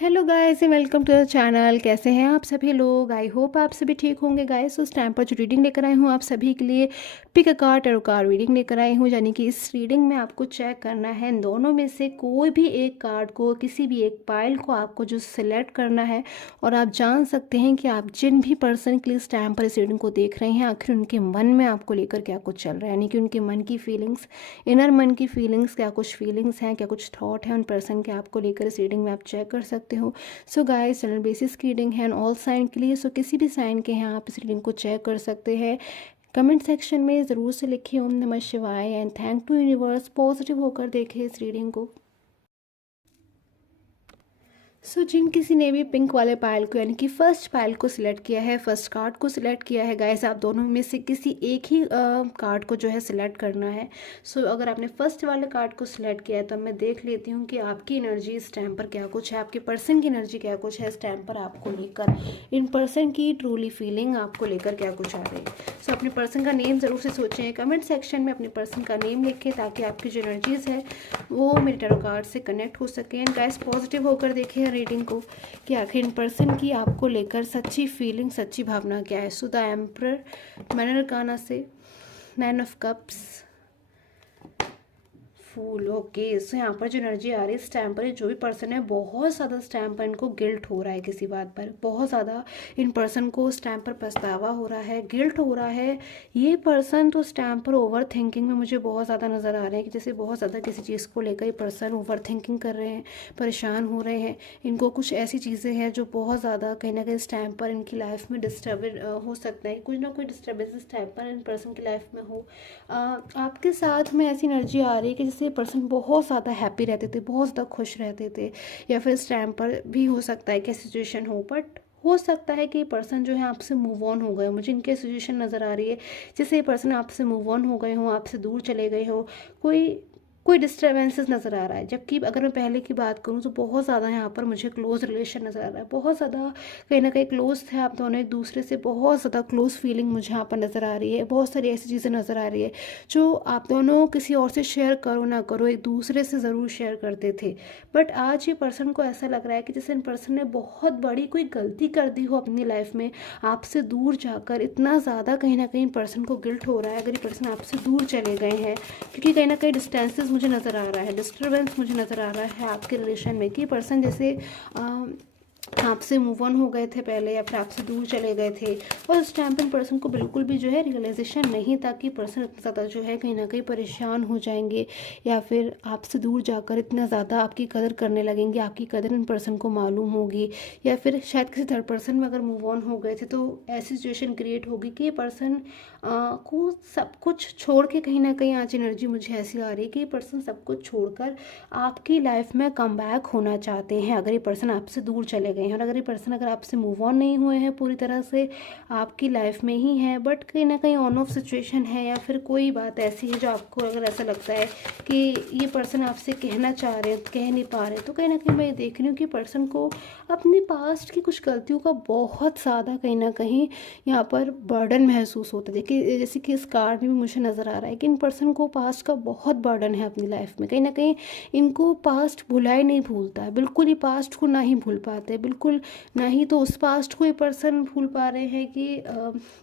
Hello guys welcome to the channel. कैसे हैं आप सभी लोग? आई होप आप सभी ठीक होंगे गाइस। उस टाइम पर जो रीडिंग लेकर आई हूँ आप सभी के लिए pick a card tarot card reading लेकर आई हूँ, यानी कि इस रीडिंग में आपको चेक करना है इन दोनों में से कोई भी एक कार्ड को, किसी भी एक पाइल को आपको जो सिलेक्ट करना है। और आप जान सकते हैं कि आप जिन भी पर्सन के लिए इस टाइम पर इस रीडिंग को देख रहे हैं आखिर उनके मन में आपको लेकर क्या कुछ चल रहा है, यानी कि उनके मन की फीलिंग्स, इनर मन की फीलिंग्स, क्या कुछ फीलिंग्स हैं, क्या कुछ थॉट है उन पर्सन के आपको लेकर इस रीडिंग में आप चेक कर सकते हो। सो गाइस जनरल बेसिस की रीडिंग है ऑल साइन के लिए। सो किसी भी साइन के हैं आप इस रीडिंग को चेक कर सकते हैं। कमेंट सेक्शन में ज़रूर से लिखिए ओम नमः शिवाय and thank to universe. Positive होकर देखें इस रीडिंग को। जिन किसी ने भी पिंक वाले पायल को, यानी कि फर्स्ट पायल को सिलेक्ट किया है, फर्स्ट कार्ड को सिलेक्ट किया है गाइस, आप दोनों में से किसी एक ही कार्ड को जो है सिलेक्ट करना है। अगर आपने फर्स्ट वाले कार्ड को सिलेक्ट किया है तो मैं देख लेती हूँ कि आपकी एनर्जी इस टाइम पर क्या कुछ है, आपके पर्सन की एनर्जी क्या कुछ है इस टाइम पर आपको लेकर, इन पर्सन की ट्रूली फीलिंग आपको लेकर क्या कुछ आ रही है। अपने पर्सन का नेम ज़रूर से सोचें, कमेंट सेक्शन में अपने पर्सन का नेम लिखें ताकि आपकी जो एनर्जीज़ है वो मेरे टैरो कार्ड से कनेक्ट हो सकें। एंड गाइस पॉजिटिव होकर देखें रीडिंग को कि आखिर इन पर्सन की आपको लेकर सच्ची फीलिंग, सच्ची भावना क्या है। द एम्परर, मैन अरकाना से 9 ऑफ कप्स, फूल। ओके, सो यहाँ पर जो एनर्जी आ रही है इस टाइम पर, जो भी पर्सन है बहुत ज़्यादा इस टाइम पर इनको गिल्ट हो रहा है किसी बात पर, बहुत ज़्यादा इन पर्सन को इस टाइम पर पछतावा हो रहा है, गिल्ट हो रहा है। ये पर्सन तो इस टाइम पर ओवर थिंकिंग में मुझे बहुत ज़्यादा नज़र आ रहे हैं कि जैसे बहुत ज़्यादा किसी चीज़ को लेकर ये पर्सन ओवर थिंकिंग कर रहे हैं, परेशान हो रहे हैं। इनको कुछ ऐसी चीज़ें हैं जो बहुत ज़्यादा कहीं ना कहीं इस टाइम पर इनकी लाइफ में डिस्टर्ब हो सकता है, कुछ ना कोई डिस्टर्बेंस इस टाइम पर इन पर्सन की लाइफ में हो। आपके साथ में ऐसी एनर्जी आ रही है कि जैसे ये पर्सन बहुत ज़्यादा हैप्पी रहते थे, बहुत ज़्यादा खुश रहते थे, या फिर इस टाइम पर भी हो सकता है कि सिचुएशन हो, बट हो सकता है कि ये पर्सन जो है आपसे मूव ऑन हो गए हो। मुझे इनकी सिचुएशन नज़र आ रही है जैसे ये पर्सन आपसे मूव ऑन हो गए हो, आपसे दूर चले गए हो, कोई डिस्टर्बेंसेस नज़र आ रहा है। जबकि अगर मैं पहले की बात करूँ तो बहुत ज़्यादा यहाँ पर मुझे क्लोज रिलेशन नज़र आ रहा है, बहुत ज़्यादा कहीं ना कहीं क्लोज थे आप दोनों एक दूसरे से, बहुत ज़्यादा क्लोज फीलिंग मुझे यहाँ पर नज़र आ रही है। बहुत सारी ऐसी चीज़ें नज़र आ रही है जो आप दोनों किसी और से शेयर करो ना करो एक दूसरे से ज़रूर शेयर करते थे, बट आज ये पर्सन को ऐसा लग रहा है कि जैसे इन पर्सन ने बहुत बड़ी कोई गलती कर दी हो अपनी लाइफ में, आपसे दूर जाकर। इतना ज़्यादा कहीं ना कहीं पर्सन को गिल्ट हो रहा है अगर ये पर्सन आपसे दूर चले गए हैं, क्योंकि कहीं ना कहीं डिस्टेंसेस मुझे नज़र आ रहा है, डिस्टर्बेंस मुझे नज़र आ रहा है आपके रिलेशन में, कि पर्सन जैसे आपसे मूव ऑन हो गए थे पहले, या फिर आपसे दूर चले गए थे। और उस टाइम पर पर्सन को बिल्कुल भी जो है रियलाइजेशन नहीं था कि पर्सन इतना ज़्यादा जो है कहीं ना कहीं परेशान हो जाएंगे, या फिर आपसे दूर जाकर इतना ज़्यादा आपकी कदर करने लगेंगे, आपकी कदर इन पर्सन को मालूम होगी, या फिर शायद किसी थर्ड पर्सन में अगर मूव ऑन हो गए थे तो ऐसी सिचुएशन क्रिएट होगी कि ये पर्सन को सब कुछ छोड़ के, कहीं ना कहीं आज एनर्जी मुझे ऐसी आ रही है कि ये पर्सन सब कुछ छोड़कर आपकी लाइफ में कम बैक होना चाहते हैं अगर ये पर्सन आपसे दूर चले गए हैं। और अगर ये पर्सन अगर आपसे मूव ऑन नहीं हुए हैं, पूरी तरह से आपकी लाइफ में ही है, बट कहीं ना कहीं ऑन ऑफ सिचुएशन है, या फिर कोई बात ऐसी है जो आपको अगर ऐसा लगता है कि ये पर्सन आपसे कहना चाह रहे हैं, कह नहीं पा रहे, तो कहीं ना कहीं मैं ये देख रही हूँ कि पर्सन को अपने पास्ट की कुछ गलतियों का बहुत ज़्यादा कहीं ना कहीं यहाँ पर बर्डन महसूस होता है। देखिए जैसे कि इस कार्ड में भी मुझे नज़र आ रहा है कि इन पर्सन को पास्ट का बहुत बर्डन है अपनी लाइफ में, कहीं ना कहीं इनको पास्ट भुला ही नहीं भूलता है, बिल्कुल ही पास्ट को ना ही भूल पाते, बिल्कुल ना ही तो उस पास्ट को ये पर्सन भूल पा रहे हैं कि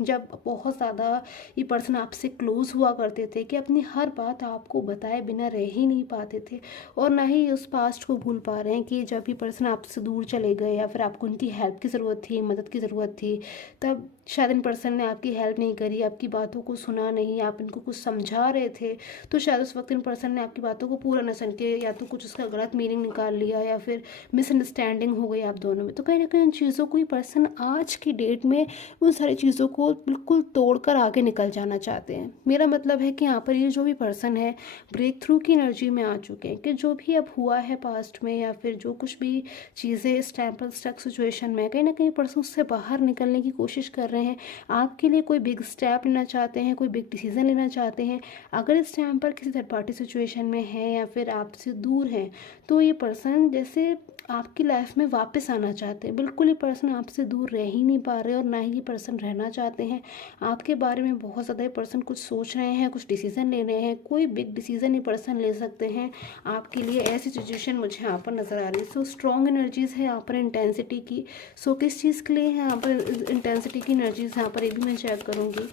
जब बहुत ज़्यादा ये पर्सन आपसे क्लोज हुआ करते थे, कि अपनी हर बात आपको बताए बिना रह ही नहीं पाते थे। और ना ही उस पास्ट को भूल पा रहे हैं कि जब ये पर्सन आपसे दूर चले गए, या फिर आपको उनकी हेल्प की ज़रूरत थी, मदद की ज़रूरत थी, तब शायद इन पर्सन ने आपकी हेल्प नहीं करी, आपकी बातों को सुना नहीं, आप इनको कुछ समझा रहे थे तो शायद उस वक्त इन पर्सन ने आपकी बातों को पूरा न सुन के या तो कुछ उसका गलत मीनिंग निकाल लिया, या फिर मिसअंडरस्टैंडिंग हो गई आप दोनों में। तो कहीं ना कहीं उन चीज़ों को ये पर्सन आज की डेट में उन सारी चीज़ों को बिल्कुल तोड़कर आगे निकल जाना चाहते हैं। मेरा मतलब है कि यहाँ पर ये जो भी पर्सन है ब्रेक थ्रू की एनर्जी में आ चुके हैं, कि जो भी अब हुआ है पास्ट में, या फिर जो कुछ भी चीज़ें इस टाइम पर स्टक सिचुएशन में, कहीं ना कहीं पर्सन उससे बाहर निकलने की कोशिश कर रहे रहे हैं, आपके लिए कोई बिग स्टेप लेना चाहते हैं, कोई बिग डिसीजन लेना चाहते हैं। अगर इस टाइम पर किसी थर्ड पार्टी सिचुएशन में है या फिर आपसे दूर है, तो ये पर्सन जैसे आपकी लाइफ में वापस आना चाहते हैं। बिल्कुल ये पर्सन आपसे दूर रह ही नहीं पा रहे और ना ही ये पर्सन रहना चाहते हैं। आपके बारे में बहुत ज़्यादा ये पर्सन कुछ सोच रहे हैं, कुछ डिसीजन ले रहे हैं, कोई बिग डिसीजन ये पर्सन ले सकते हैं आपके लिए। ऐसी सिचुएशन मुझे यहाँ पर नज़र आ रही है। सो स्ट्रॉन्ग एनर्जीज है यहाँ पर इंटेंसिटी की। सो किस चीज़ के लिए है यहाँ पर इंटेंसिटी की एनर्जीज यहाँ पर, ये भी मैं चेक करूँगी।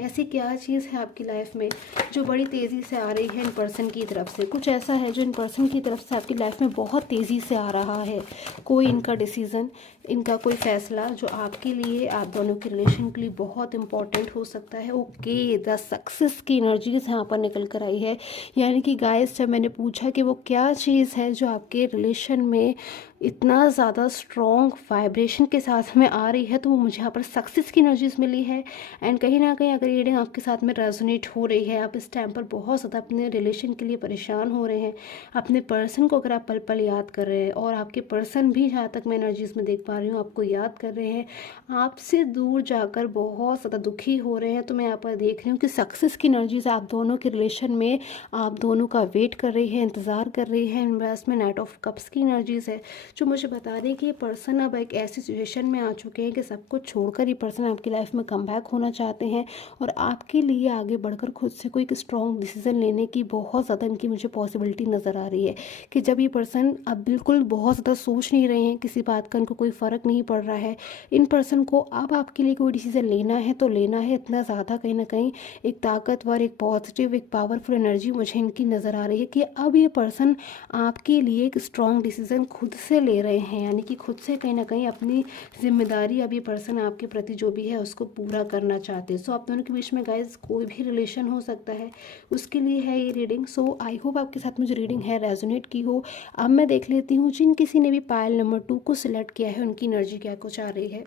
ऐसी क्या चीज़ है आपकी लाइफ में जो बड़ी तेज़ी से आ रही है इन पर्सन की तरफ से। कुछ ऐसा है जो इन पर्सन की तरफ से आपकी लाइफ में बहुत तेज़ी से आ रहा है। कोई इनका डिसीज़न, इनका कोई फैसला जो आपके लिए, आप दोनों के रिलेशन के लिए बहुत इंपॉर्टेंट हो सकता है। ओके, द सक्सेस की एनर्जीज यहाँ पर निकल कर आई है। यानी कि गाइस, जब मैंने पूछा कि वो क्या चीज़ है जो आपके रिलेशन में इतना ज़्यादा स्ट्रॉन्ग वाइब्रेशन के साथ में आ रही है, तो वो मुझे यहाँ पर सक्सेस की एनर्जीज मिली है। एंड कहीं ना कहीं अगर ये रीडिंग आपके साथ में रेजोनेट हो रही है, आप इस टाइम पर बहुत ज़्यादा अपने रिलेशन के लिए परेशान हो रहे हैं, अपने पर्सन को अगर आप पल पल याद कर रहे हैं, और आपके पर्सन भी, जहाँ तक मैं एनर्जीज में देख पा रही हूँ, आपको याद कर रहे हैं, आपसे दूर जाकर बहुत ज़्यादा दुखी हो रहे हैं, तो मैं यहाँ पर देख रही हूँ कि सक्सेस की एनर्जीज आप दोनों के रिलेशन में, आप दोनों का वेट कर रही है, इंतज़ार कर रही है। इन्वेस्ट में नाइट ऑफ कप्स की एनर्जीज है जो मुझे बता रही है कि ये पर्सन अब एक ऐसी सिचुएशन में आ चुके हैं कि सब कुछ छोड़कर ये पर्सन आपकी लाइफ में कम बैक होना चाहते हैं, और आपके लिए आगे बढ़कर खुद से कोई एक स्ट्रॉन्ग डिसीजन लेने की बहुत ज़्यादा इनकी मुझे पॉसिबिलिटी नज़र आ रही है। कि जब ये पर्सन अब बिल्कुल बहुत ज़्यादा सोच नहीं रहे हैं, किसी बात का इनको कोई फ़र्क नहीं पड़ रहा है, इन पर्सन को अब आपके लिए कोई डिसीजन लेना है तो लेना है। इतना ज़्यादा कहीं ना कहीं एक ताकतवर, एक पॉजिटिव, एक पावरफुल एनर्जी मुझे इनकी नज़र आ रही है कि अब ये पर्सन आपके लिए एक स्ट्रॉन्ग डिसीजन खुद से ले रहे हैं। यानी कि खुद से कहीं ना कहीं अपनी जिम्मेदारी अब ये पर्सन आपके प्रति जो भी है उसको पूरा करना चाहते हैं। सो आप दोनों के बीच में गाइज कोई भी रिलेशन हो सकता है, उसके लिए है ये रीडिंग। सो आई होप आपके साथ में जो रीडिंग है रेजोनेट की हो। अब मैं देख लेती हूँ जिन किसी ने भी पायल नंबर 2 को सिलेक्ट किया है, उनकी एनर्जी क्या कुछ आ रही है।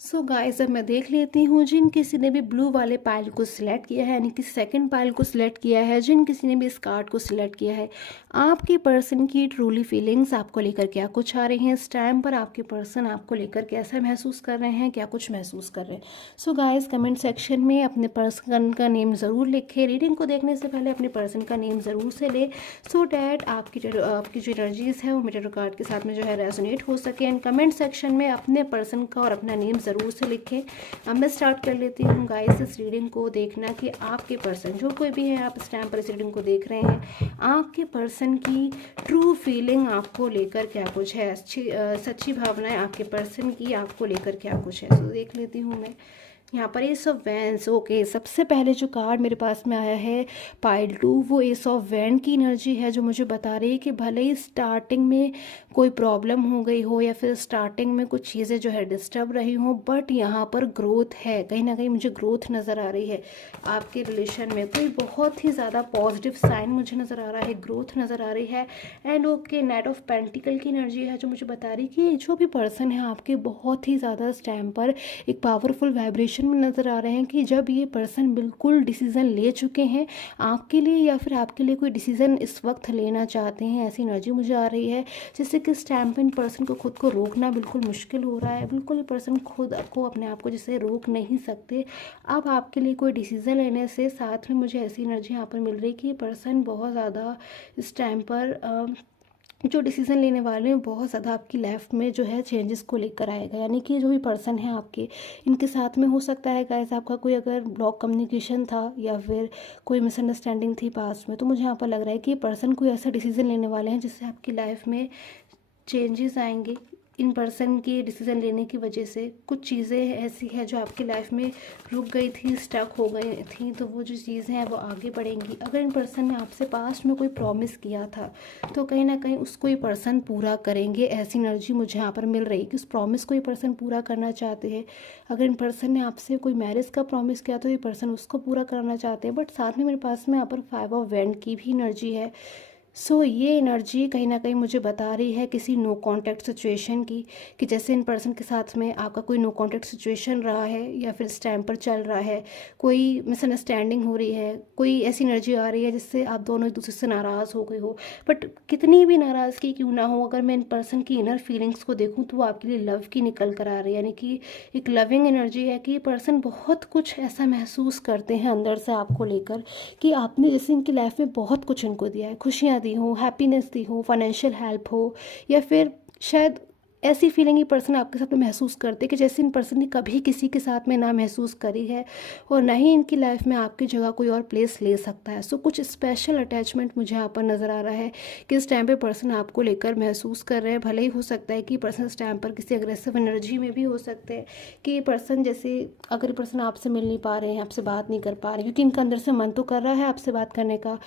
सो गाइस, अब मैं देख लेती हूँ जिन किसी ने भी ब्लू वाले पायल को सिलेक्ट किया है, यानी कि सेकंड पायल को सिलेक्ट किया है, जिन किसी ने भी इस कार्ड को सिलेक्ट किया है, आपके पर्सन की ट्रूली फीलिंग्स आपको लेकर क्या कुछ आ रही हैं इस टाइम पर। आपके पर्सन आपको लेकर कैसा महसूस कर रहे हैं, क्या कुछ महसूस कर रहे हैं। सो गाइस, कमेंट सेक्शन में अपने पर्सन का नेम ज़रूर लिखें। रीडिंग को देखने से पहले अपने पर्सन का नेम ज़रूर से ले, सो डैट आपकी जो एनर्जीज़ है वो मेरे कार्ड के साथ में जो है रेजोनेट हो सके। एंड कमेंट सेक्शन में अपने पर्सन का और अपना नेम ज़रूर से लिखें। अब मैं स्टार्ट कर लेती हूँ गाइस इस रीडिंग को देखना कि आपके पर्सन, जो कोई भी है आप इस टाइम पर इस रीडिंग को देख रहे हैं, आपके पर्सन की ट्रू फीलिंग आपको लेकर क्या कुछ है, अच्छी सच्ची भावनाएं आपके पर्सन की आपको लेकर क्या कुछ है। सो देख लेती हूँ मैं यहाँ पर एस ऑफ वैंड्स। ओके, सबसे पहले जो कार्ड मेरे पास में आया है पाइल 2, वो एस ऑफ वैंड की एनर्जी है जो मुझे बता रही है कि भले ही स्टार्टिंग में कोई प्रॉब्लम हो गई हो या फिर स्टार्टिंग में कुछ चीज़ें जो है डिस्टर्ब रही हो, बट यहाँ पर ग्रोथ है। कहीं ना कहीं मुझे ग्रोथ नज़र आ रही है आपके रिलेशन में। कोई बहुत ही ज़्यादा पॉजिटिव साइन मुझे नज़र आ रहा है, ग्रोथ नज़र आ रही है। And okay, night of pentacle की एनर्जी है जो मुझे बता रही है कि जो भी पर्सन है आपके बहुत ही ज़्यादा इस टाइम पर एक पावरफुल वाइब्रेशन में नज़र आ रहे हैं कि जब ये पर्सन बिल्कुल डिसीज़न ले चुके हैं आपके लिए, या फिर आपके लिए कोई डिसीज़न इस वक्त लेना चाहते हैं, ऐसी एनर्जी मुझे आ रही है। जैसे कि इस टाइम पे इन पर्सन को खुद को रोकना बिल्कुल मुश्किल हो रहा है। बिल्कुल ये पर्सन खुद को, अपने आप को जैसे रोक नहीं सकते। अब आपके लिए कोई डिसीज़न लेने से साथ में मुझे ऐसी एनर्जी यहाँ पर मिल रही है कि ये पर्सन बहुत ज़्यादा इस टाइम पर जो डिसीज़न लेने वाले हैं बहुत ज़्यादा आपकी लाइफ में जो है चेंजेस को लेकर आएगा। यानी कि जो भी पर्सन है आपके, इनके साथ में हो सकता है गाइस आपका कोई अगर ब्लॉक कम्युनिकेशन था या फिर कोई मिसअंडरस्टैंडिंग थी पास्ट में, तो मुझे यहाँ पर लग रहा है कि ये पर्सन कोई ऐसा डिसीज़न लेने वाले हैं जिससे आपकी लाइफ में चेंजेस आएंगे। इन पर्सन के डिसीज़न लेने की वजह से कुछ चीज़ें ऐसी है जो आपकी लाइफ में रुक गई थी, स्टक हो गई थी, तो वो जो चीज़ें हैं वो आगे बढ़ेंगी। अगर इन पर्सन ने आपसे पास्ट में कोई प्रॉमिस किया था तो कहीं ना कहीं उसको ये पर्सन पूरा करेंगे। ऐसी एनर्जी मुझे यहाँ पर मिल रही है कि उस प्रॉमिस को ये पर्सन पूरा करना चाहते हैं। अगर इन पर्सन ने आपसे कोई मैरिज का प्रॉमिस किया तो ये पर्सन उसको पूरा करना चाहते हैं। बट साथ में मेरे पास में यहाँ पर 5 ऑफ वैंड की भी एनर्जी है ये एनर्जी कहीं न कहीं मुझे बता रही है किसी नो कॉन्टैक्ट सिचुएशन की, कि जैसे इन पर्सन के साथ में आपका कोई नो कॉन्टैक्ट सिचुएशन रहा है या फिर इस टाइम पर चल रहा है, कोई मिसअंडरस्टैंडिंग हो रही है, कोई ऐसी एनर्जी आ रही है जिससे आप दोनों एक दूसरे से नाराज़ हो गए हो। बट कितनी भी नाराज़गी क्यों ना हो, अगर मैं इन पर्सन की इनर फीलिंग्स को देखूँ तो वो आपके लिए लव की निकल कर आ रही है, यानी कि एक लविंग एनर्जी है कि ये पर्सन बहुत कुछ ऐसा महसूस करते हैं अंदर से आपको लेकर, कि आपने जैसे इनकी लाइफ में बहुत कुछ इनको दिया है, खुशियाँ दी हो, हैप्पीनेस दी हो, फाइनेंशियल हेल्प हो, या फिर शायद ऐसी फीलिंग ये पर्सन आपके साथ में महसूस करते कि जैसे इन पर्सन ने कभी किसी के साथ में ना महसूस करी है, और ना ही इनकी लाइफ में आपकी जगह कोई और प्लेस ले सकता है। कुछ स्पेशल अटैचमेंट मुझे यहाँ पर नज़र आ रहा है कि इस टाइम पे पर्सन आपको लेकर महसूस कर रहे हैं। भले ही हो सकता है कि पर्सन इस टाइम पर किसी अग्रेसिव एनर्जी में भी हो सकते हैं, कि ये पर्सन जैसे अगर पर्सन आपसे मिल नहीं पा रहे हैं, आपसे बात नहीं कर पा रहे, क्योंकि इनका अंदर से मन तो कर रहा है आपसे बात करने का,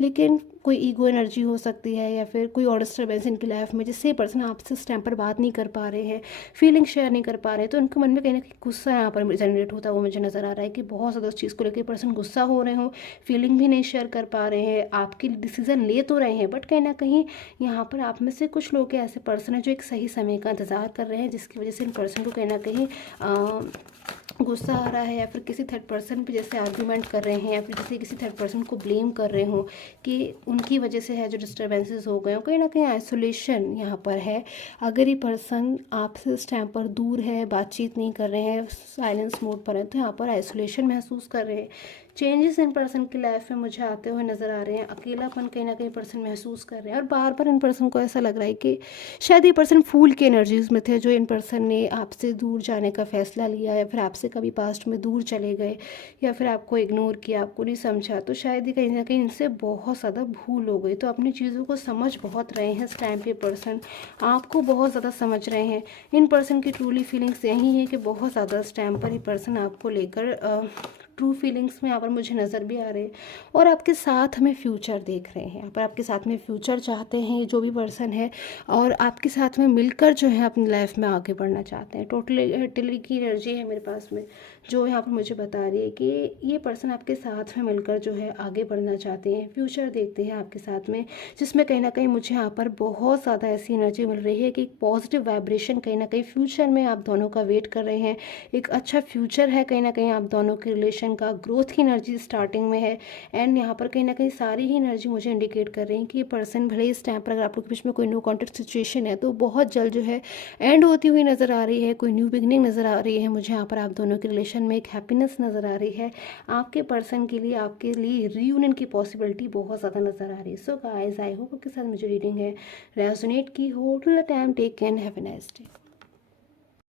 लेकिन कोई ईगो एनर्जी हो सकती है या फिर कोई और डिस्टर्बेंस इनकी लाइफ में, जिससे पर्सन आपसे इस टाइम पर बात नहीं कर पा रहे हैं, फीलिंग शेयर नहीं कर पा रहे हैं। तो उनके मन में कहीं ना कहीं गुस्सा यहाँ पर जनरेट होता है, वो मुझे नज़र आ रहा है कि बहुत ज़्यादा उस चीज़ को लेकर पर्सन गुस्सा हो रहे हो, फीलिंग भी नहीं शेयर कर पा रहे हैं, आपकी डिसीजन ले तो रहे हैं, बट कहीं ना कहीं यहाँ पर आप में से कुछ लोग ऐसे पर्सन हैं जो एक सही समय का इंतज़ार कर रहे हैं, जिसकी वजह से इन पर्सन को कहीं ना कहीं गुस्सा आ रहा है, या फिर किसी थर्ड पर्सन पे जैसे आर्ग्यूमेंट कर रहे हैं, या फिर जैसे किसी थर्ड पर्सन को ब्लेम कर रहे हो कि उनकी वजह से है जो डिस्टर्बेंसेस हो गए हो। कहीं ना कहीं आइसोलेशन यहाँ पर है। अगर ये पर्सन आपसे इस टाइम पर दूर है, बातचीत नहीं कर रहे हैं, साइलेंस मोड पर है, तो यहाँ पर आइसोलेशन महसूस कर रहे हैं। चेंजेस इन पर्सन की लाइफ में मुझे आते हुए नज़र आ रहे हैं। अकेलापन कहीं ना कहीं पर्सन महसूस कर रहे हैं, और बार बार इन पर्सन को ऐसा लग रहा है कि शायद ये पर्सन फूल की एनर्जीज में थे, जो इन पर्सन ने आपसे दूर जाने का फैसला लिया, या फिर आपसे कभी पास्ट में दूर चले गए, या फिर आपको इग्नोर किया, आपको नहीं समझा, तो शायद ही कहीं ना कहीं इनसे बहुत ज़्यादा भूल हो गई। तो अपनी चीज़ों को समझ बहुत रहे हैं इस टाइम पे पर्सन, आपको बहुत ज़्यादा समझ रहे हैं। इन पर्सन की ट्रूली फीलिंग्स यही है कि बहुत ज़्यादा इस टाइम पर ये पर्सन आपको लेकर ट्रू फीलिंग्स में यहाँ पर मुझे नज़र भी आ रहे हैं, और आपके साथ में फ्यूचर देख रहे हैं। यहाँ पर आपके साथ में फ्यूचर चाहते हैं जो भी पर्सन है, और आपके साथ में मिलकर जो है अपनी लाइफ में आगे बढ़ना चाहते हैं। टोटली की एनर्जी है मेरे पास में, जो यहाँ पर मुझे बता रही है कि ये पर्सन आपके साथ में मिलकर जो है आगे बढ़ना चाहते हैं, फ्यूचर देखते हैं आपके साथ में, जिसमें कहीं ना कहीं मुझे यहाँ पर बहुत ज़्यादा ऐसी एनर्जी मिल रही है कि एक पॉजिटिव वाइब्रेशन कहीं ना कहीं फ्यूचर में आप दोनों का वेट कर रहे हैं। एक अच्छा फ्यूचर है कहीं ना कहीं आप दोनों के रिलेशन का, ग्रोथ की एनर्जी स्टार्टिंग में है। एंड यहाँ पर कहीं ना कहीं सारी ही एनर्जी मुझे इंडिकेट कर रही है कि ये पर्सन भले इस टाइम पर अगर आप लोग के बीच में कोई नो कॉन्टेक्ट सिचुएशन है तो बहुत जल्द जो है एंड होती हुई नज़र आ रही है, कोई न्यू बिगनिंग नज़र आ रही है। मुझे यहाँ पर आप दोनों के रिलेशन में एक हैप्पीनेस नज़र आ रही है। आपके पर्सन के लिए, आपके लिए रीयूनियन की पॉसिबिलिटी बहुत ज़्यादा नज़र आ रही है। सो गाइस, आई होप आपके साथ मुझे रीडिंग है रेजोनेट की हो। Till the time, take care, have a nice day.